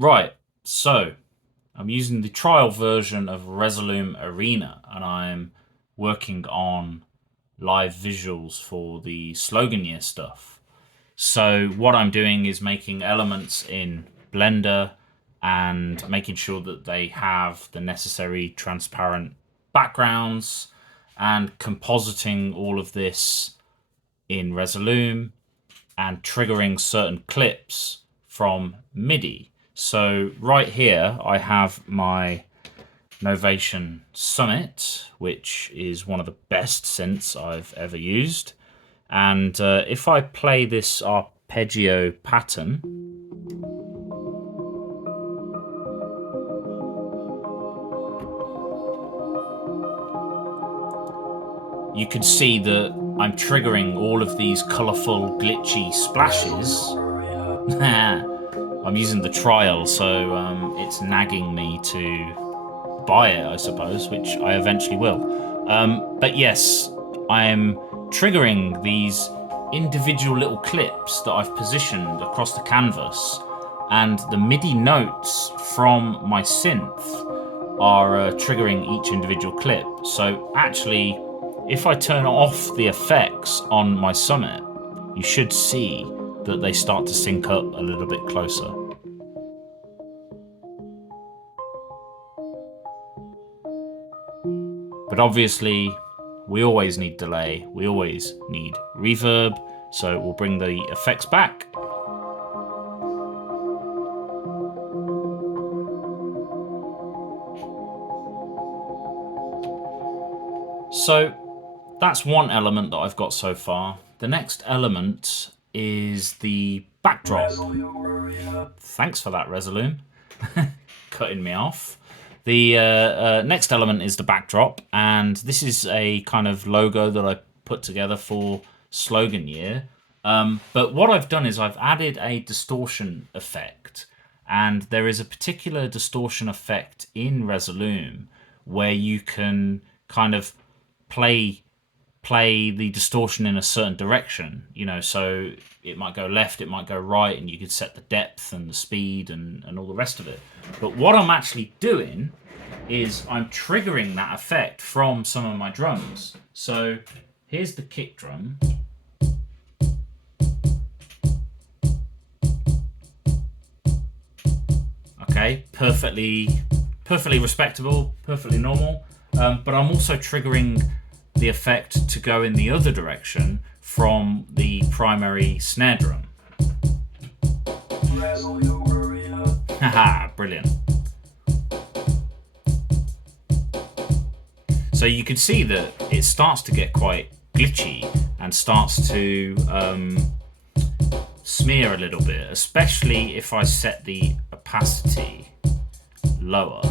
Right, so I'm using the trial version of Resolume Arena and I'm working on live visuals for the Sloganyear stuff. So what I'm doing is making elements in Blender and making sure that they have the necessary transparent backgrounds and compositing all of this in Resolume and triggering certain clips from MIDI. So right here, I have my Novation Summit, which is one of the best synths I've ever used. And if I play this arpeggio pattern, you can see that I'm triggering all of these colorful, glitchy splashes. I'm using the trial, so it's nagging me to buy it, I suppose, which I eventually will. But yes, I am triggering these individual little clips that I've positioned across the canvas, and the MIDI notes from my synth are triggering each individual clip. So actually, if I turn off the effects on my Summit, you should see that they start to sync up a little bit closer. But obviously, we always need delay, we always need reverb, so we'll bring the effects back. So that's one element that I've got so far. The next element is the backdrop. Thanks for that, Resolume. Cutting me off. The next element is the backdrop, and this is a kind of logo that I put together for Sloganyear. But what I've done is I've added a distortion effect, and there is a particular distortion effect in Resolume where you can kind of play the distortion in a certain direction, so it might go left, it might go right, and you could set the depth and the speed and all the rest of it. But what I'm actually doing is I'm triggering that effect from some of my drums. So here's the kick drum. Okay, perfectly respectable, perfectly normal. But I'm also triggering the effect to go in the other direction from the primary snare drum. Haha, brilliant. So you can see that it starts to get quite glitchy and starts to smear a little bit, especially if I set the opacity lower.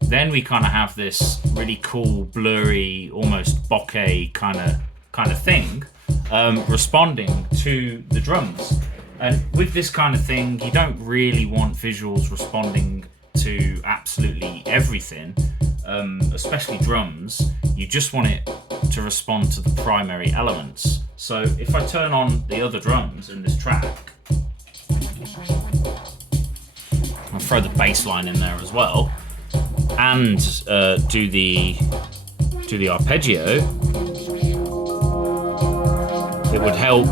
Then we kind of have this really cool, blurry, almost bokeh kind of thing responding to the drums. And with this kind of thing, you don't really want visuals responding to absolutely everything, especially drums. You just want it to respond to the primary elements. So if I turn on the other drums in this track, I'll throw the bass line in there as well, and do the arpeggio, it would help.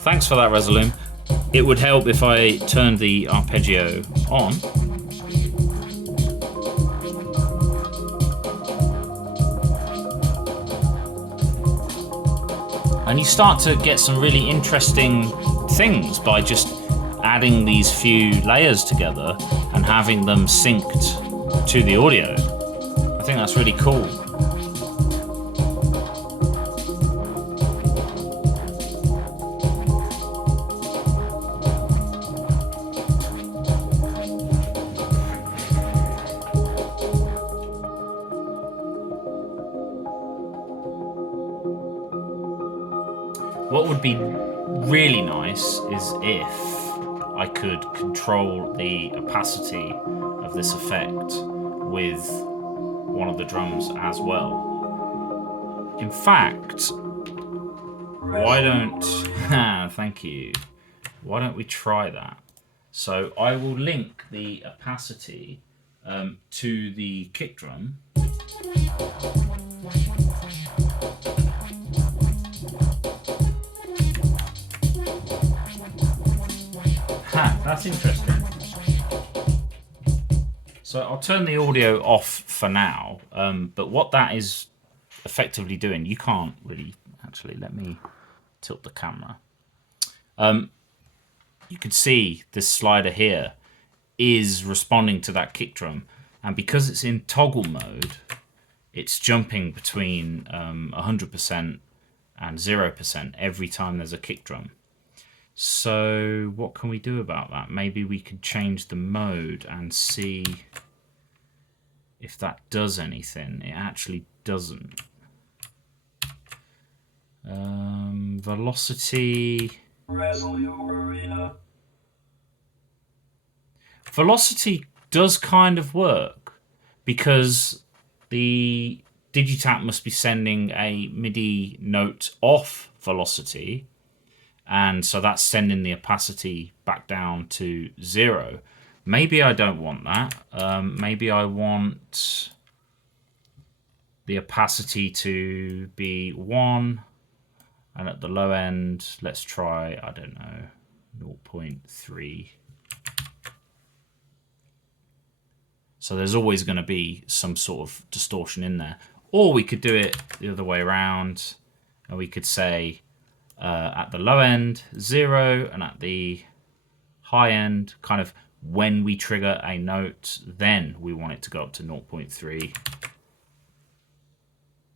Thanks for that, Resolume. It would help if I turned the arpeggio on. And you start to get some really interesting things by just adding these few layers together and having them synced to the audio. I think that's really cool. What would be really nice is if I could control the opacity of this effect with one of the drums as well. In fact, why don't... thank you. Why don't we try that? So I will link the opacity to the kick drum. That's interesting. So I'll turn the audio off for now, but what that is effectively doing, you can't really... Actually, let me tilt the camera. You can see this slider here is responding to that kick drum, and because it's in toggle mode, it's jumping between 100% and 0% every time there's a kick drum. So what can we do about that? Maybe we could change the mode and see if that does anything. It actually doesn't. Velocity. Velocity does kind of work because the Digitact must be sending a MIDI note off velocity, and so that's sending the opacity back down to 0. Maybe I don't want that. Maybe I want the opacity to be 1, and at the low end, let's try, I don't know, 0.3. So there's always going to be some sort of distortion in there. Or we could do it the other way around, and we could say at the low end 0, and at the high end, kind of when we trigger a note, then we want it to go up to 0.3.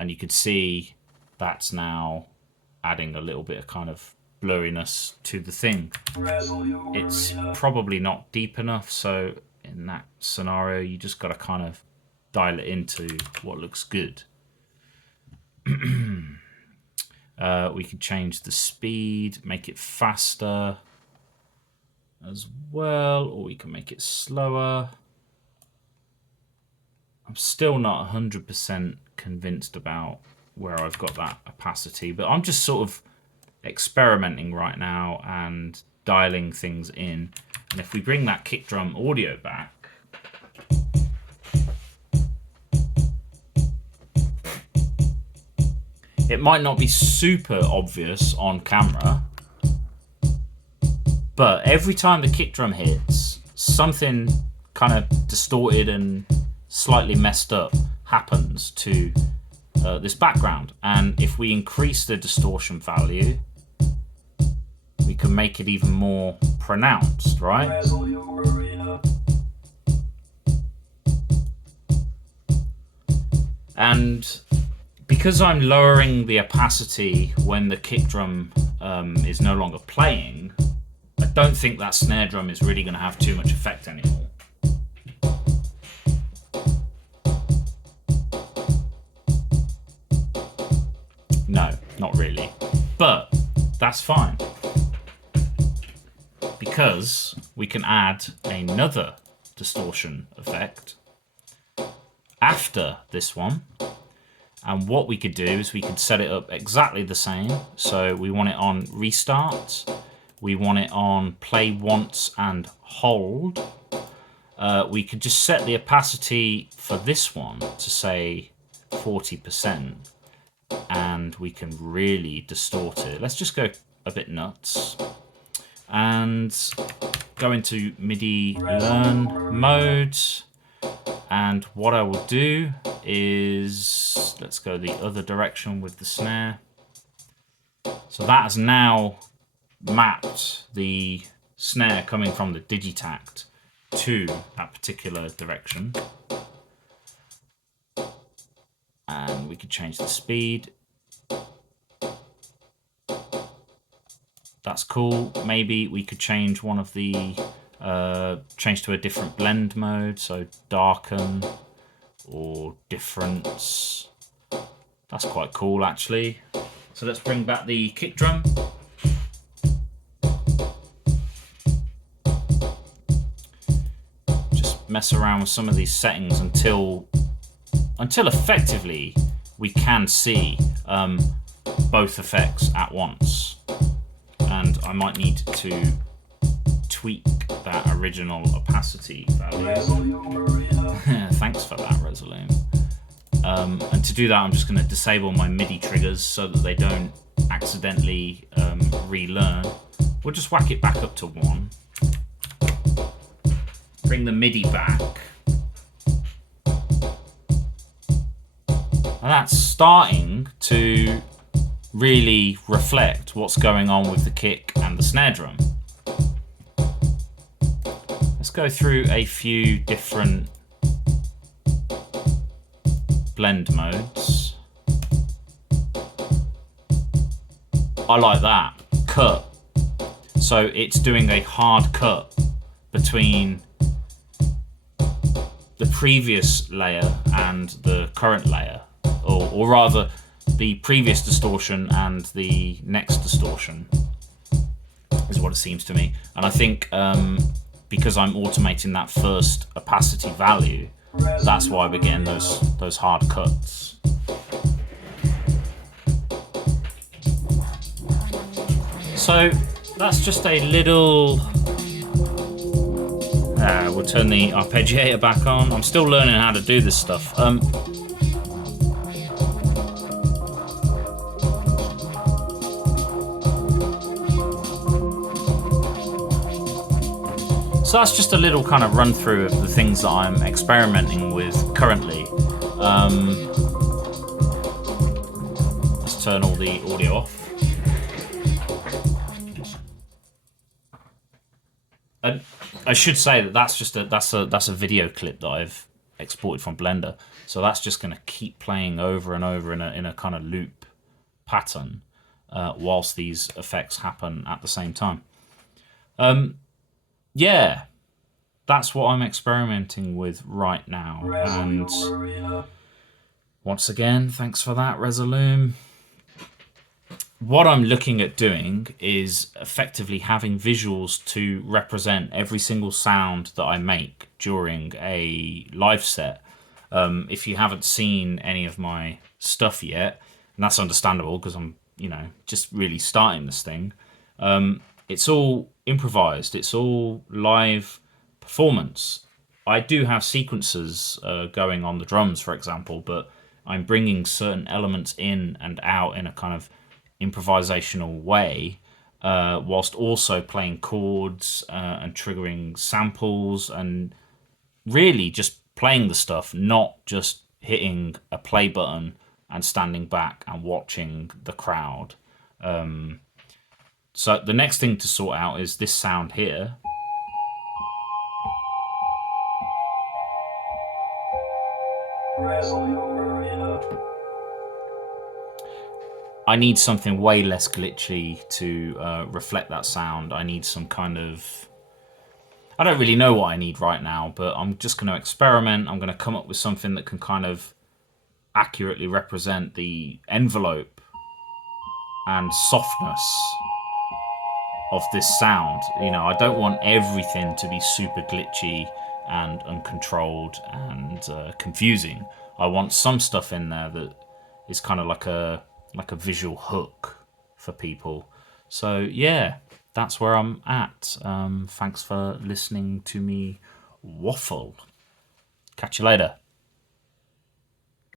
And you could see that's now adding a little bit of kind of blurriness to the thing. It's probably not deep enough, so in that scenario, you just got to kind of dial it into what looks good. We can change the speed, make it faster as well, or we can make it slower. I'm still not 100% convinced about where I've got that opacity, but I'm just sort of experimenting right now and dialing things in. And if we bring that kick drum audio back, it might not be super obvious on camera, but every time the kick drum hits, something kind of distorted and slightly messed up happens to this background. And if we increase the distortion value, we can make it even more pronounced, right? And because I'm lowering the opacity when the kick drum is no longer playing, I don't think that snare drum is really going to have too much effect anymore. No, not really. But that's fine, because we can add another distortion effect after this one. And what we could do is we could set it up exactly the same. So we want it on restart. We want it on play once and hold. We could just set the opacity for this one to say 40%. And we can really distort it. Let's just go a bit nuts. And go into MIDI learn mode. And what I will do is, let's go the other direction with the snare. So that has now mapped the snare coming from the Digitact to that particular direction. And we could change the speed. That's cool. Maybe we could change one of the change to a different blend mode, so darken or difference. That's quite cool, actually. So let's bring back the kick drum. Just mess around with some of these settings until effectively we can see both effects at once. And I might need to tweak that original opacity value. Thanks for that, Resolume. And to do that, I'm just going to disable my MIDI triggers so that they don't accidentally relearn. We'll just whack it back up to 1. Bring the MIDI back. And that's starting to really reflect what's going on with the kick and the snare drum. Let's go through a few different blend modes. I like that. Cut. So it's doing a hard cut between the previous layer and the current layer. Or rather, the previous distortion and the next distortion is what it seems to me. And I think because I'm automating that first opacity value, that's why we're getting those hard cuts. So that's just a little... we'll turn the arpeggiator back on. I'm still learning how to do this stuff. So that's just a little kind of run through of the things that I'm experimenting with currently. Let's turn all the audio off. I should say that that's a video clip that I've exported from Blender. So that's just going to keep playing over and over in a kind of loop pattern whilst these effects happen at the same time. Yeah, that's what I'm experimenting with right now. And once again, thanks for that, Resolume. What I'm looking at doing is effectively having visuals to represent every single sound that I make during a live set. If you haven't seen any of my stuff yet, and that's understandable because I'm, just really starting this thing. It's all improvised. It's all live performance. I do have sequences going on the drums, for example, but I'm bringing certain elements in and out in a kind of improvisational way, whilst also playing chords and triggering samples and really just playing the stuff, not just hitting a play button and standing back and watching the crowd. So the next thing to sort out is this sound here. I need something way less glitchy to reflect that sound. I need some kind of... I don't really know what I need right now, but I'm just going to experiment. I'm going to come up with something that can kind of accurately represent the envelope and softness of this sound. I don't want everything to be super glitchy and uncontrolled and confusing. I want some stuff in there that is kind of like a visual hook for people. So yeah, that's where I'm at. Thanks for listening to me waffle. Catch you later.